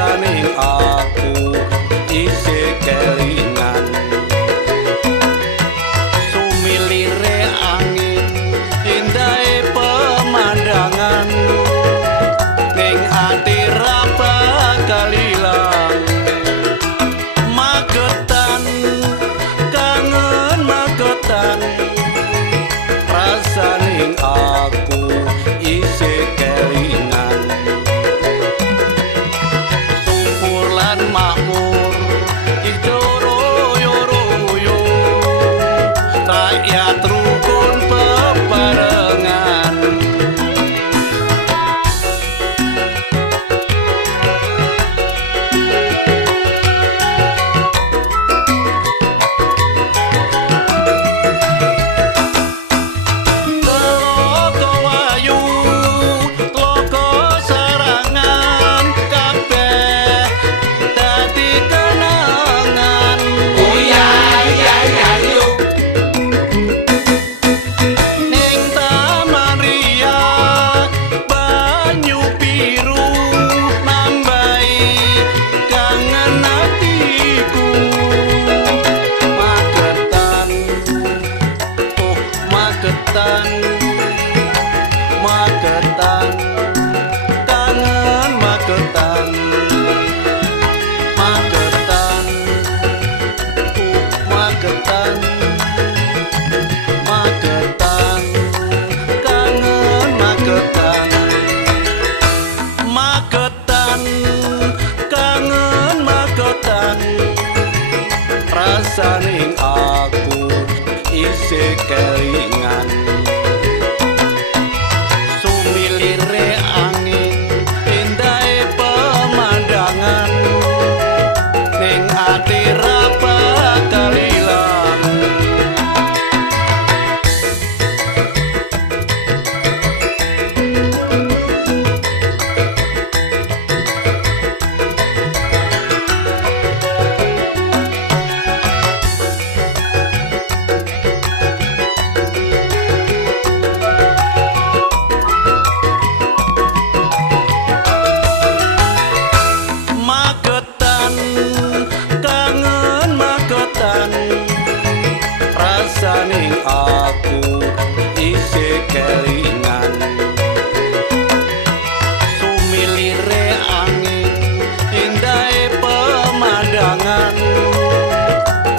rasaning aku isih kelingan sumilire angin indahe pemandangan ning ati ra bakal ilang magetan kangen magetan rasaning aku isih kelingan subur lan makmur ijo royo-royo rakyat rukun bebarengan magetan kangen magetan magetan magetan magetan kangen magetan magetan kangen magetan rasaning aku isih kelingan sumilire angin indahe pemandangan ning ati ra bakal ilang rasaning aku isih kelingan sumilire angin indahe pemandangan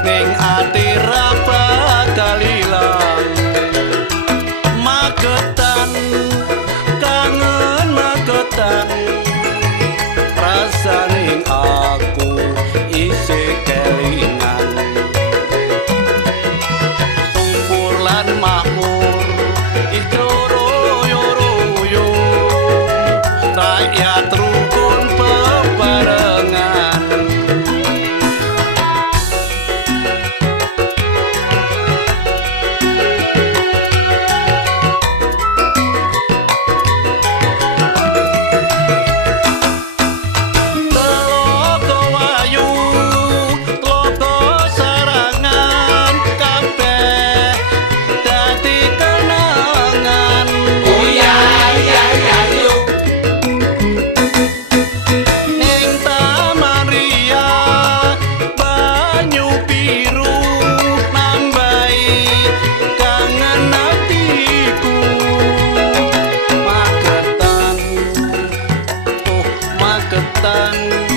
ning ati ra bakal ilang magetan kangen magetan rasaning aku isih kelingan makmur ijo royo-royo rakyat rukun bebarengan magetan